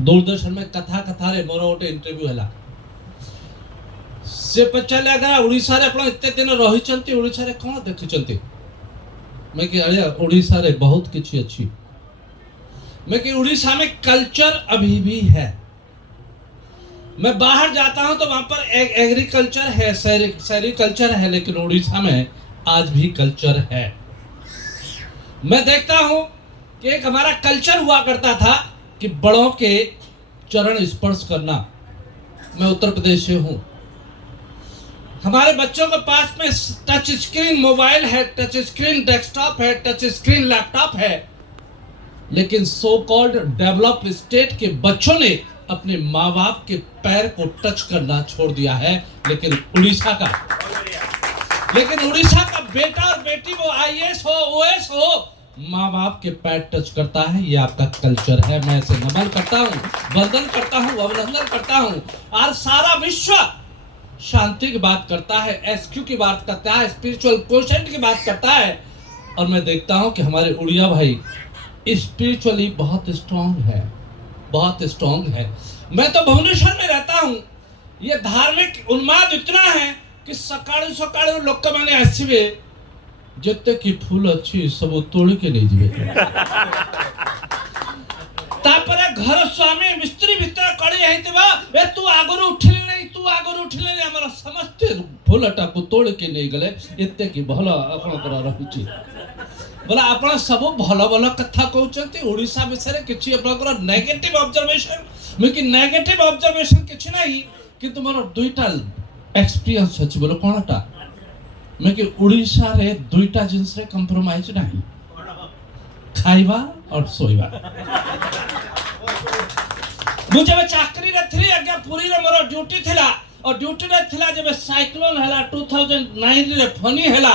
दूरदर्शन में कथा कथा रे मोर गोटे इंटरव्यू है से पचारे अगर ओडिशा रे आपण एते दिन रहिचंती ओडिशा रे कोन देखिचंती मैं कि अरे ओडिशा रे बहुत किछि अछि मैं कि उड़ीसा में कल्चर अभी भी है। मैं बाहर जाता हूं तो वहां पर एग्रीकल्चर है, सेरिकल्चर है, लेकिन उड़ीसा में आज भी कल्चर है। मैं देखता हूं कि एक हमारा कल्चर हुआ करता था कि बड़ों के चरण स्पर्श करना। मैं उत्तर प्रदेश से हूं। हमारे बच्चों के पास में टच स्क्रीन मोबाइल है, टच स्क्रीन डेस्कटॉप है, टच स्क्रीन लैपटॉप है, लेकिन सो कॉल्ड डेवलप स्टेट के बच्चों ने अपने माँ बाप के पैर को टच करना छोड़ दिया है। लेकिन उड़ीसा का बेटा और बेटी वो आईएएस हो, ओएस हो, माँ बाप के पैर टच करता है। ये आपका कल्चर है। मैं इसे नमन करता हूँ, वंदन करता हूँ, अभिनंदन करता हूँ। और सारा विश्व शांति की बात करता है, एसक्यू की बात करता है, स्पिरिचुअल क्वोशेंट की बात करता है। और मैं देखता हूँ कि हमारे उड़िया भाई स्पिरिचुअली बहुत स्ट्रांग है, बहुत स्ट्रांग है। मैं तो भुवनेश्वर में रहता हूँ। ये धार्मिक उन्माद इतना है कि सकाळु सकाळु लोक माने आसीबे, जते की फूल अच्छी सब तोड़ के नहीं जीवे। तापरे घर स्वामी मिस्त्री भीतर कड़ी हेतिबा, ए तू आगुरु उठिले नहीं, तू आगुरु उठिले नहीं, हमर समस्त फूलटा को तोड़ के नहीं गले। एते की भलो आपण कर रहुची बोला आपण सब भल भल कथा कहते ओडिशा विषय किसी आपनकर नेगेटिव ऑब्जर्वेशन मैं कि नेगेटिव ऑब्जर्वेशन किछि नहीं, किंतु मोर दुईटा एक्सपीरियंस अछि। बोलो कोनटा मैं कि ओडिशा रे दुईटा जिंस रे कंप्रोमाइज नहीं, खाइबा और सोइबा। मुझे मैं चाकरी रे थी आज्ञा पुरी रे मोर ड्यूटी थिला, और ड्यूटी रे थिला जब साइक्लोन हला 2009 रे फनी हला,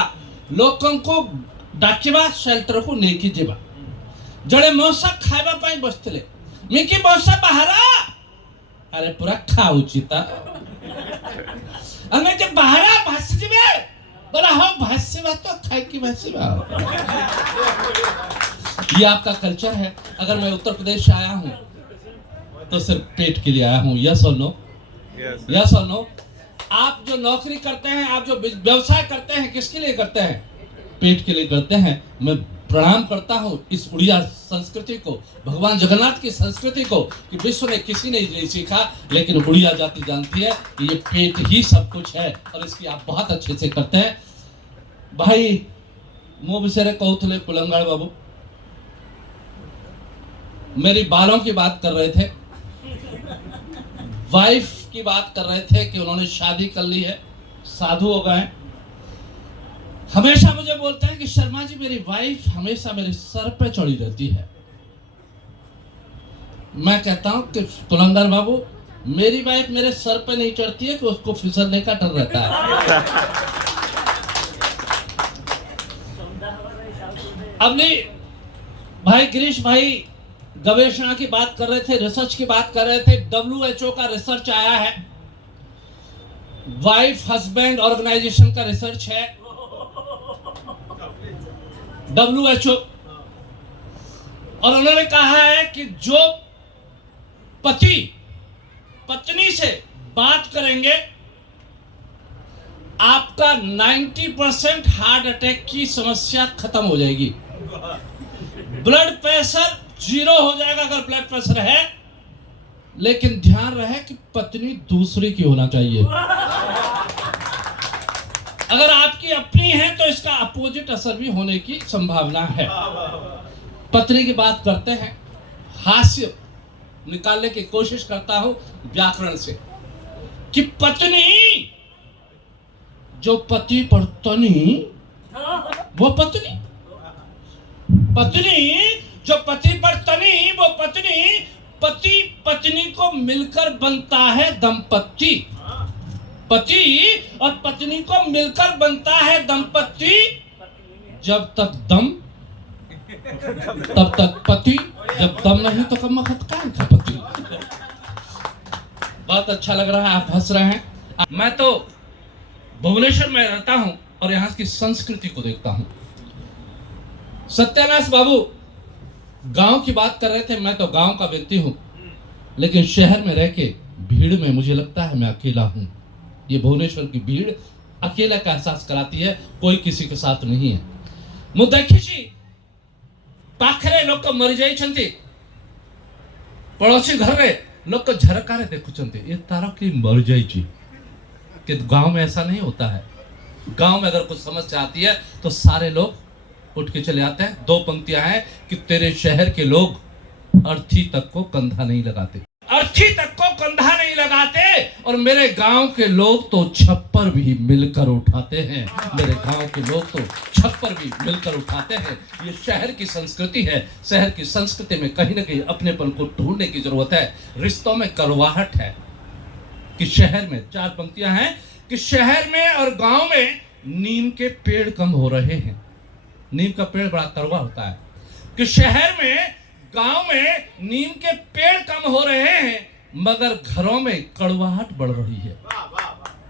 लोकन को डाकिबा शेल्टर को नेकी जेबा। जड़े मौसा खाइबा पाई बसतले, मिकी मौसा बाहरा, अरे पूरा खाउची ता हमें जब बाहरा भास जेबे बोला हो भासीबा तो खाई की भासीबा। ये आपका कल्चर है। अगर मैं उत्तर प्रदेश से आया हूं तो सिर्फ पेट के लिए आया हूं। यस और नो, यस और नो। आप जो नौकरी करते हैं, आप जो व्यवसाय करते हैं, किसके लिए करते हैं? पेट के लिए करते हैं। मैं प्रणाम करता हूं इस उड़िया संस्कृति को, भगवान जगन्नाथ की संस्कृति को, कि विश्व में किसी ने नहीं सीखा, लेकिन उड़िया जाति जानती है कि ये पेट ही सब कुछ है, और इसकी आप बहुत अच्छे से करते हैं। भाई मो विषय कहते कुलंगाड़ बाबू मेरी बालों की बात कर रहे थे, वाइफ की बात कर रहे थे कि उन्होंने शादी कर ली है, साधु हो गए। हमेशा मुझे बोलते हैं कि शर्मा जी मेरी वाइफ हमेशा मेरे सर पे चढ़ी रहती है। मैं कहता हूं कि कुलंदर बाबू मेरी वाइफ मेरे सर पे नहीं चढ़ती है कि उसको फिसलने का डर रहता है। अपनी भाई गिरीश भाई गवेषणा की बात कर रहे थे, रिसर्च की बात कर रहे थे। WHO का रिसर्च आया है, वाइफ हस्बैंड ऑर्गेनाइजेशन का रिसर्च है, WHO। और उन्होंने कहा है कि जो पति पत्नी से बात करेंगे, आपका 90% हार्ट अटैक की समस्या खत्म हो जाएगी। ब्लड प्रेशर 0 हो जाएगा अगर ब्लड प्रेशर है। लेकिन ध्यान रहे कि पत्नी दूसरे की होना चाहिए। अगर आपकी अपनी है तो इसका अपोजिट असर भी होने की संभावना है। पत्नी की बात करते हैं, हास्य निकालने की कोशिश करता हूं व्याकरण से, कि पत्नी जो पति पर तनी वो पत्नी, पत्नी जो पति पर तनी वो पत्नी, पति पत्नी को मिलकर बनता है दंपत्ति। पति और पत्नी को मिलकर बनता है दंपत्ति। जब तक दम तब तक पति, जब दम नहीं तो कम वक्त का पति। बहुत अच्छा लग रहा है, आप हंस रहे हैं। मैं तो भुवनेश्वर में रहता हूं और यहाँ की संस्कृति को देखता हूं। सत्यानाश बाबू गांव की बात कर रहे थे, मैं तो गांव का व्यक्ति हूं। लेकिन शहर में रह के भीड़ में मुझे लगता है मैं अकेला हूँ। ये भुवनेश्वर की भीड़ अकेला का एहसास कराती है, कोई किसी के साथ नहीं है। मु देखी पाखरे लोक मरी जाइछन्ति, पड़ोसी घर रे लोग झरकारे देखुचन्ति, ये तारा की मर जाइछि। कि गांव में ऐसा नहीं होता है। गांव में अगर कुछ समस्या आती है तो सारे लोग उठ के चले आते हैं। दो पंक्तियां हैं कि तेरे शहर के लोग अर्थी तक को कंधा नहीं लगाते, अर्थी तक को कंधा नहीं लगाते, और मेरे गांव के लोग तो छप्पर भी मिलकर उठाते हैं। मेरे गांव के लोग तो छप्पर भी मिलकर उठाते हैं। ये शहर की संस्कृति है। शहर की संस्कृति में कहीं ना कहीं अपनेपन को ढूंढने की जरूरत है। रिश्तों में कड़वाहट है कि शहर में, चार पंक्तियां हैं कि शहर में और गांव में नीम के पेड़ कम हो रहे हैं। नीम का पेड़ बड़ा कड़वा होता है। कि शहर में, गांव में नीम के पेड़ कम हो रहे हैं, मगर घरों में कड़वाहट बढ़ रही है।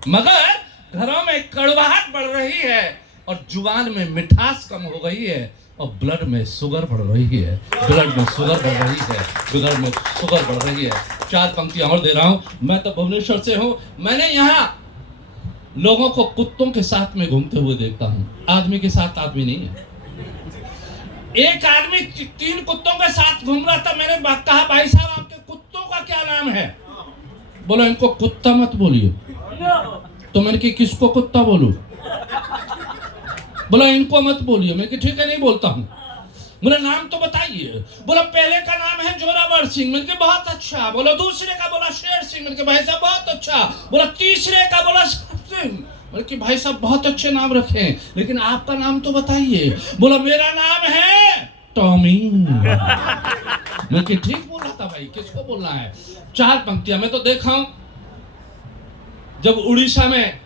मगर घरों में कड़वाहट बढ़ रही है, और जुबान में मिठास कम हो गई है, और ब्लड में शुगर बढ़ रही है। ब्लड में शुगर बढ़ रही है, ब्लड में शुगर बढ़ रही है। चार पंक्तियां और दे रहा हूं। मैं तो भुवनेश्वर से हूं। मैंने यहाँ लोगों को कुत्तों के साथ में घूमते हुए देखता हूं। आदमी के साथ आदमी नहीं है। एक आदमी 3 कुत्तों के साथ घूम रहा था। मैंने कहा भाई साहब आपके कुत्तों का क्या नाम है? बोला इनको कुत्ता मत बोलिए। तो मैंने कि किसको कुत्ता बोलूं? बोला इनको मत बोलिए। मैंने कि ठीक है नहीं बोलता हूं। बोला नाम तो बताइए। बोला पहले का नाम है जोरावर सिंह। मैंने कि बहुत अच्छा। बोला दूसरे का, बोला शेर सिंह। मैंने कि भाई साहब बहुत अच्छा। बोला तीसरे का, बोला सिंह। मैंने कि भाई साहब बहुत अच्छे नाम रखे हैं, लेकिन आपका नाम तो बताइए। बोला मेरा नाम है टॉमी। मैं कि ठीक बोल रहा था भाई, किसको बोलना है? चार पंक्तियां मैं तो देखा हूं। जब उड़ीसा में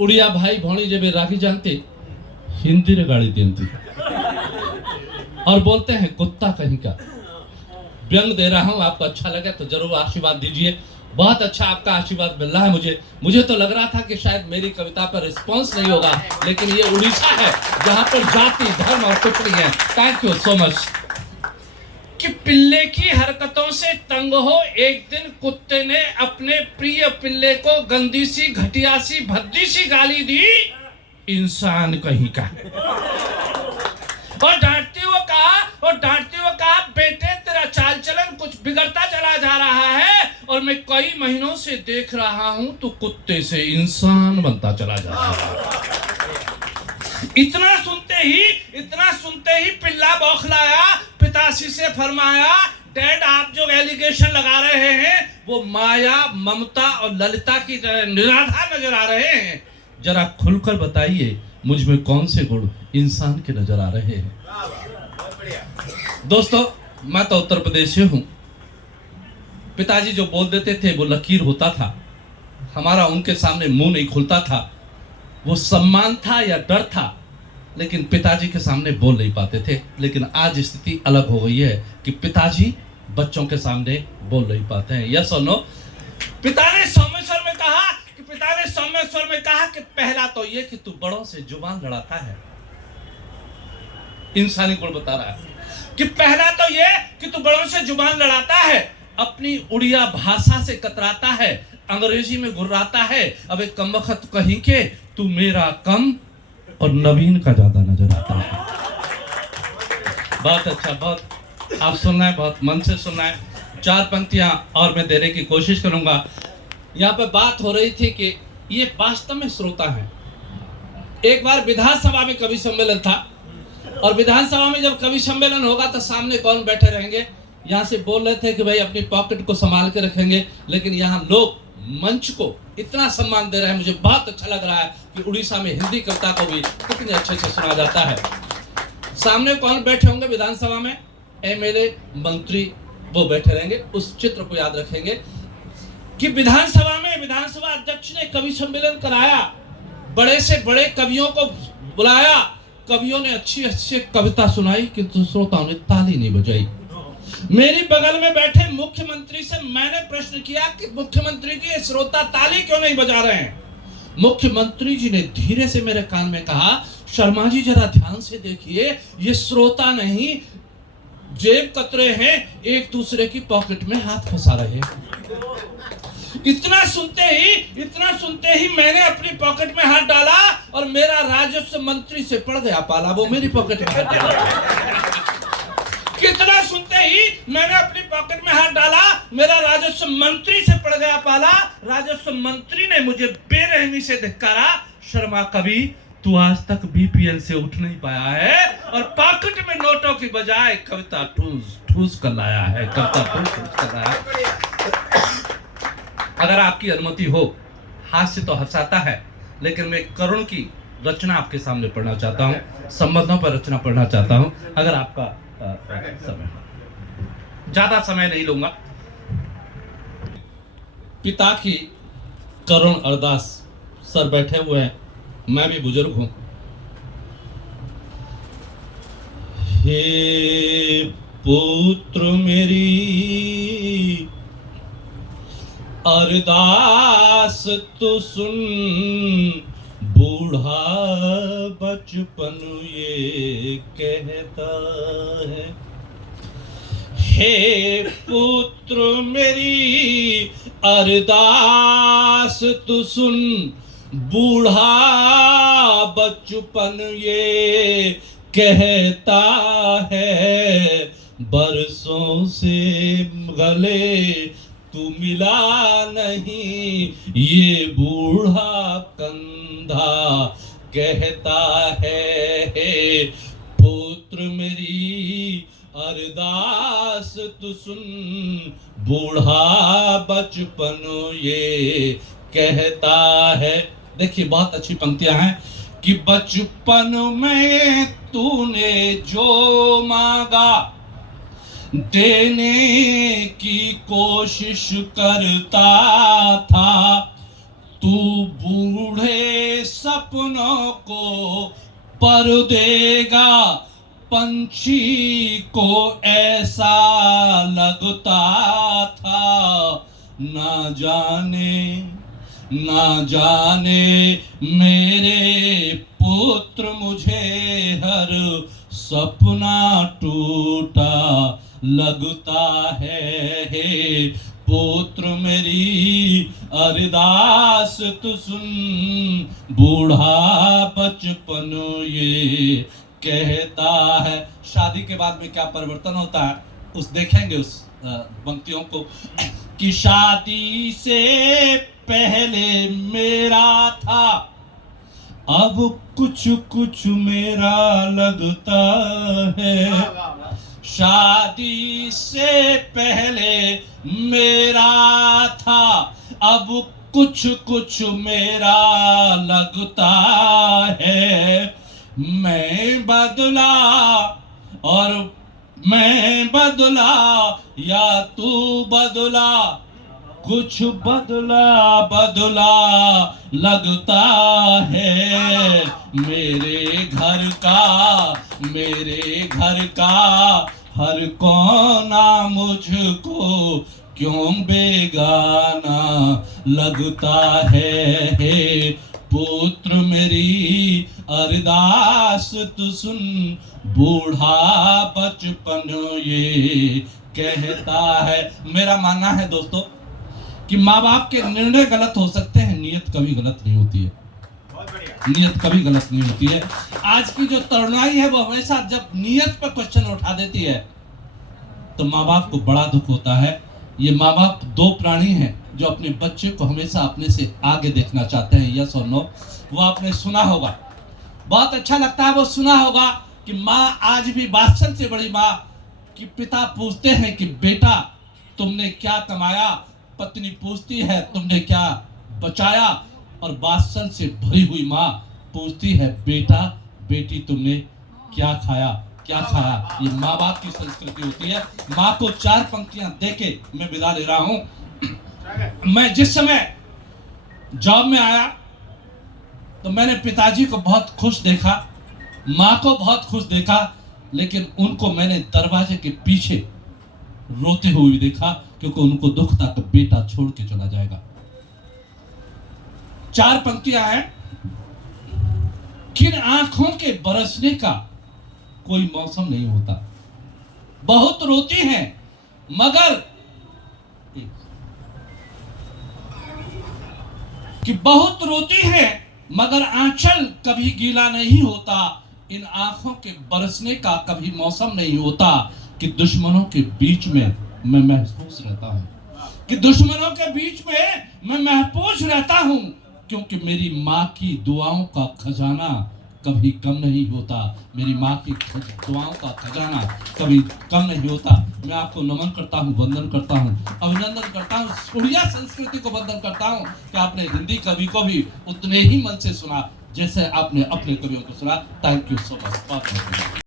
उड़िया भाई भौणी जब राखी जानते हिंदी रे गाड़ी देती और बोलते हैं कुत्ता कहीं का। व्यंग दे रहा हूं, आपको अच्छा लगे तो जरूर आशीर्वाद दीजिए। बहुत अच्छा आपका आशीर्वाद मिल रहा है मुझे तो लग रहा था कि शायद मेरी कविता पर रिस्पॉन्स नहीं होगा, लेकिन ये उड़ीसा है जहां पर जाति धर्म और कुछ नहीं है। Thank you so much. कि पिल्ले की हरकतों से तंग हो, एक दिन कुत्ते ने अपने प्रिय पिल्ले को गंदी सी, घटिया सी, भद्दी सी गाली दी, इंसान कहीं का। और डांटते हुए कहा बेटे तेरा चाल चलन कुछ बिगड़ता चला जा रहा है, और मैं कई महीनों से देख रहा हूं तू कुत्ते से इंसान बनता चला जा रहा है। इतना सुनते ही पिल्ला बौखलाया, पिताश्री से फरमाया डैड आप जो एलिगेशन लगा रहे हैं वो माया, ममता और ललिता की निराधार नजर आ रहे हैं। जरा खुलकर बताइए मुझ में कौन से गुण इंसान के नजर आ रहे हैं। दोस्तों मैं तो उत्तर प्रदेश से हूं। पिताजी जो बोल देते थे वो लकीर होता था। हमारा उनके सामने मुंह नहीं खुलता था। वो सम्मान था या डर था, लेकिन पिताजी के सामने बोल नहीं पाते थे। लेकिन आज स्थिति अलग हो गई है कि पिताजी बच्चों के सामने बोल नहीं पाते हैं। यस और नो? पिता ने सौम्य स्वर में कहा कि पहला तो ये कि तू बड़ों से जुबान लड़ाता है। इंसानी गुण बता रहा है कि पहला तो ये कि तू बड़ों से जुबान लड़ाता है, अपनी उड़िया भाषा से कतराता है, अंग्रेजी में घुर्राता है। अब एक कमबख्त कहीं के तू मेरा कम और नवीन का ज्यादा नजर आता है। बहुत अच्छा, बहुत आप सुनना है, बहुत मन से सुनना है। चार पंक्तियां और मैं देने की कोशिश करूंगा। यहाँ पे बात हो रही थी कि ये वास्तव में श्रोता है। एक बार विधानसभा में कवि सम्मेलन था, और विधानसभा में जब कवि सम्मेलन होगा तो सामने कौन बैठे रहेंगे? यहाँ से बोल रहे थे कि भाई अपनी पॉकेट को संभाल के रखेंगे, लेकिन यहाँ लोग मंच को इतना सम्मान दे रहे हैं। मुझे बहुत अच्छा लग रहा है कि उड़ीसा में हिंदी कविता को भी कितने अच्छे से सुना जाता है। सामने कौन बैठे होंगे विधानसभा में? एमएलए, मंत्री वो बैठे रहेंगे। उस चित्र को याद रखेंगे कि विधानसभा में विधानसभा अध्यक्ष ने कवि सम्मेलन कराया, बड़े से बड़े कवियों को बुलाया, कवियों ने अच्छी अच्छी कविता सुनाई, किंतु श्रोताओं ने ताली नहीं बजाई। मेरी बगल में बैठे मुख्यमंत्री से मैंने प्रश्न किया कि मुख्यमंत्री जी ये श्रोता ताली क्यों नहीं बजा रहे हैं? मुख्यमंत्री जी ने धीरे से मेरे कान में कहा, शर्मा जी जरा ध्यान से देखिए, ये श्रोता नहीं जेब कतरे हैं, एक दूसरे की पॉकेट में हाथ फंसा रहे हैं। इतना सुनते ही मैंने अपनी पॉकेट में हाथ डाला और मेरा राजस्व मंत्री से पड़ गया पाला, वो मेरी पॉकेट में हाथ डाला। कितना सुनते ही मैंने अपनी पॉकेट में हाथ डाला, मेरा राजस्व मंत्री से पड़ गया पाला। राजस्व मंत्री ने मुझे बेरहमी से धिक्कारा, शर्मा कवि तू आज तक बीपीएल से उठ नहीं पाया है और पॉकेट में नोटों की बजाय कविता ठूस ठूस कर लाया है, कविता ठूस ठूस कर लाया है। अगर आपकी अनुमति हो, हास्य तो हंसाता है, लेकिन मैं करुण की रचना आपके सामने पढ़ना चाहता हूँ, संबंधों पर रचना पढ़ना चाहता हूँ। अगर आपका समय, ज्यादा समय नहीं लूंगा। पिता की करुण अरदास। सर बैठे हुए हैं, मैं भी बुजुर्ग हूं। हे पुत्र मेरी अरदास तू सुन, बूढ़ा बचपन ये कहता है। हे पुत्र मेरी अरदास तू सुन, बूढ़ा बचपन ये कहता है। बरसों से गले तू मिला नहीं, ये बूढ़ा कंधा कहता है। पुत्र मेरी अरदास तू सुन, बूढ़ा बचपन ये कहता है। देखिए बहुत अच्छी पंक्तियां हैं कि बचपन में तूने जो मांगा देने की कोशिश करता था, तू बूढ़े सपनों को पर देगा। पंछी को ऐसा लगता था, ना जाने मेरे पुत्र मुझे हर सपना टूटा लगता है। हे पुत्र मेरी अरदास तू सुन, बूढ़ा बचपन ये कहता है। शादी के बाद में क्या परिवर्तन होता है उस देखेंगे उस पंक्तियों को कि शादी से पहले मेरा था, अब कुछ कुछ मेरा लगता है। शादी से पहले मेरा था, अब कुछ कुछ मेरा लगता है। मैं बदला और मैं बदला या तू बदला, कुछ बदला बदला लगता है। मेरे घर का हर कोना मुझको क्यों बेगाना लगता है। हे पुत्र मेरी अरदास तू सुन, बूढ़ा बचपन ये कहता है। मेरा मानना है दोस्तों कि माँ बाप के निर्णय गलत हो सकते हैं, नियत कभी गलत नहीं होती है। नियत कभी गलत नहीं होती है। आज की जो तरुणाई है वो हमेशा जब नियत पर क्वेश्चन उठा देती है तो माँ बाप को बड़ा दुख होता है। ये माँ बाप दो प्राणी हैं जो अपने बच्चे को हमेशा अपने से आगे देखना चाहते हैं। यस और नो। वो आपने सुना होगा, बहुत अच्छा लगता है वो सुना होगा कि माँ आज भी वात्सल से बड़ी माँ कि पिता पूछते हैं कि बेटा तुमने क्या कमाया, पत्नी पूछती है तुमने क्या बचाया, और वात्सल से भरी हुई माँ पूछती है बेटा बेटी तुमने क्या खाया, क्या खाया। ये माँ बाप की संस्कृति होती है। माँ को चार पंक्तियां देके मैं विदा ले रहा हूं। मैं जिस समय जॉब में आया तो मैंने पिताजी को बहुत खुश देखा, माँ को बहुत खुश देखा, लेकिन उनको मैंने दरवाजे के पीछे रोते हुए देखा क्योंकि उनको दुख था कि बेटा छोड़ के चला जाएगा। चार पंक्तियां हैं। किन आंखों के बरसने का कोई मौसम नहीं होता, बहुत रोती हैं, मगर कि बहुत रोती हैं मगर आंचल कभी गीला नहीं होता। इन आंखों के बरसने का कभी मौसम नहीं होता। कि दुश्मनों के बीच में मैं महफूज रहता हूं, कि दुश्मनों के बीच में मैं महफूज रहता हूं, क्योंकि मेरी माँ की दुआओं का खजाना कभी कम नहीं होता। मेरी माँ की दुआओं का खजाना कभी कम नहीं होता। मैं आपको नमन करता हूँ, वंदन करता हूँ, अभिनंदन करता हूँ, उड़िया संस्कृति को वंदन करता हूँ कि आपने हिंदी कवि को भी उतने ही मन से सुना जैसे आपने अपने कवियों को सुना। Thank you so much.